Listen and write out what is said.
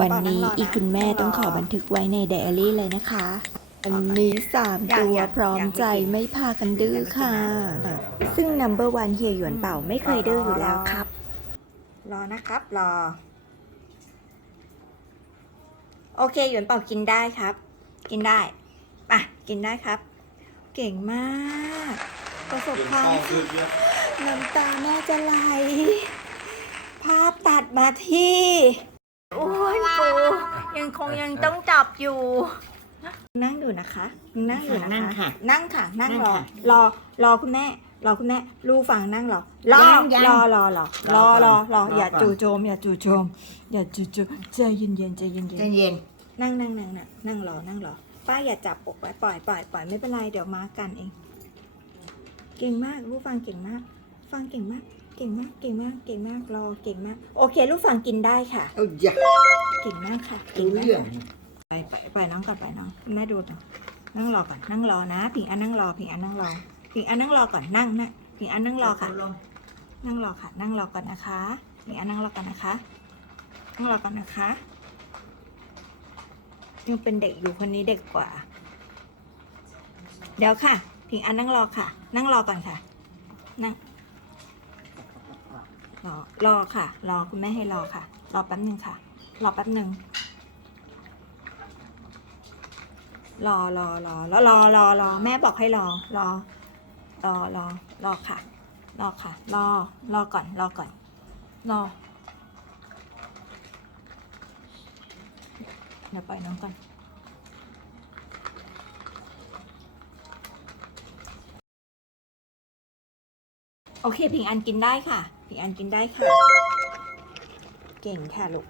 วันนี้อีคุณแม่ต้องขอบันทึกไว้ในไดอารี่เลยนะคะวันนี้สามตัวพร้อมใจไม่พากันดื้อค่ะ ซึ่ง number one เฮียหยวนเป่าไม่เคยดื้ออยู่แล้วครับ รอนะครับรอ โอเคหยวนเป่ากินได้ครับ กินได้อะกินได้ครับ เก่งมาก ประสบความสำเร็จน้ำตาแม่จะไหลภาพตัดมาที่โอ้ยปูยัง คงยังต้องจับอยู่ นั่งดูนะคะ นั่งอยู่นะคะ นั่งค่ะ นั่งค่ะ นั่งนั่งรอค่ะรอ รอคุณแม่ รอคุณแม่ลูกฟังนั่งรอ รอยังยังรอรอรอรอรอรอรอก่อนอย่ารอก่อนจู่โจม อย่าจู่โจม อย่าจู่โจมใจเย็นเย็นๆใจเย็นเย็ใจนเย็น นั่งนั่งนั่งนั่งนั่งรอ นั่งรอ ป้าอย่าจับอกไว้ปล่อยปล่อยปล่อยไม่เป็นไรเดี๋ยวมากันเอง เก่งมากลูกฟังเก่งมาก ฟังเก่งมาก เก่งมากเก่งมากเก่งมากรอเก่งมาก โอเค ลูกฟังกินได้ค่ะ เอาอย่าเก่งมากค่ะเก่งรู้มากเรื่องไปไปไปน้องก่อนไปน้องแม่ดูต่อนั่งรอก่อนนั่งรอนะ ผิงอันนั่งรอผิงอันนั่งรอผิงอันนั่งรอก่อนนั่งนะผิงอันนั่งรอค่ะ นั่งรอค่ะ นั่งรอก่อนนะคะผิงอันนั่งรอก่อนนะคะ นั่งรอก่อนนะคะยังเป็นเด็กอยู่คนนี้เด็กกว่า เดี๋ยวค่ะ ผิงอันนั่งรอค่ะ นั่งรอก่อนค่ะ นั่ง รอรอค่ะ รอคุณแม่ให้รอค่ะ รอแป๊บหนึ่งค่ะ รอแป๊บหนึ่งรอรอรอรอรอรอรอแม่บอกให้รอรอรอรอรอค่ะ รอค่ะ รอรอก่อน รอก่อน รอเดี๋ยวปล่อยน้องก่อนโอเคผิงอันกินได้ค่ะ ผิงอันกินได้ค่ะ เก่งค่ะลูก